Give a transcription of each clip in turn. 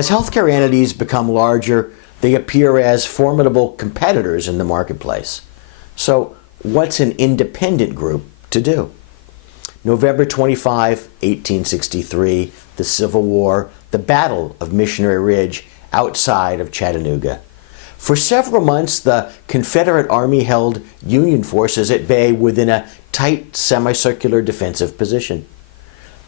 As healthcare entities become larger, they appear as formidable competitors in the marketplace. So, what's an independent group to do? November 25, 1863, the Civil War, the Battle of Missionary Ridge outside of Chattanooga. For several months, the Confederate Army held Union forces at bay within a tight semicircular defensive position.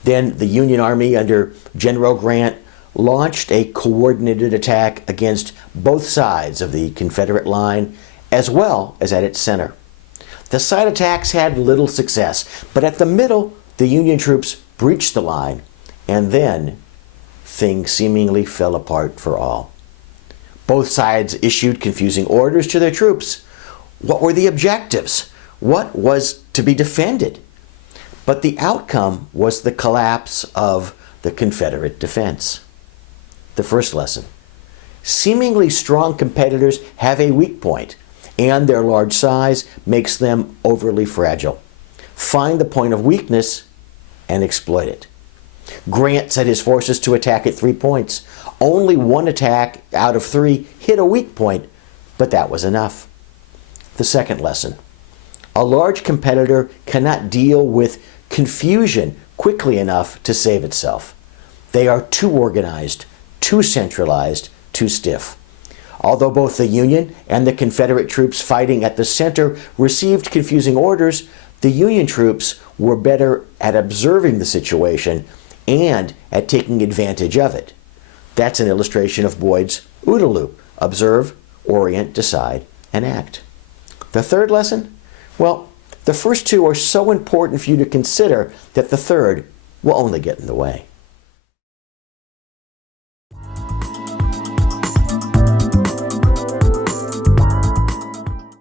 Then the Union Army under General Grant launched a coordinated attack against both sides of the Confederate line, as well as at its center. The side attacks had little success, but at the middle, the Union troops breached the line, and then things seemingly fell apart for all. Both sides issued confusing orders to their troops. What were the objectives? What was to be defended? But the outcome was the collapse of the Confederate defense. The first lesson: seemingly strong competitors have a weak point, and their large size makes them overly fragile. Find the point of weakness and exploit it. Grant set his forces to attack at 3 points. Only one attack out of 3 hit a weak point, but that was enough. The second lesson: a large competitor cannot deal with confusion quickly enough to save itself. They are too organized, too centralized, too stiff. Although both the Union and the Confederate troops fighting at the center received confusing orders, the Union troops were better at observing the situation and at taking advantage of it. That's an illustration of Boyd's OODA loop: observe, orient, decide, and act. The third lesson? Well, the first two are so important for you to consider that the third will only get in the way.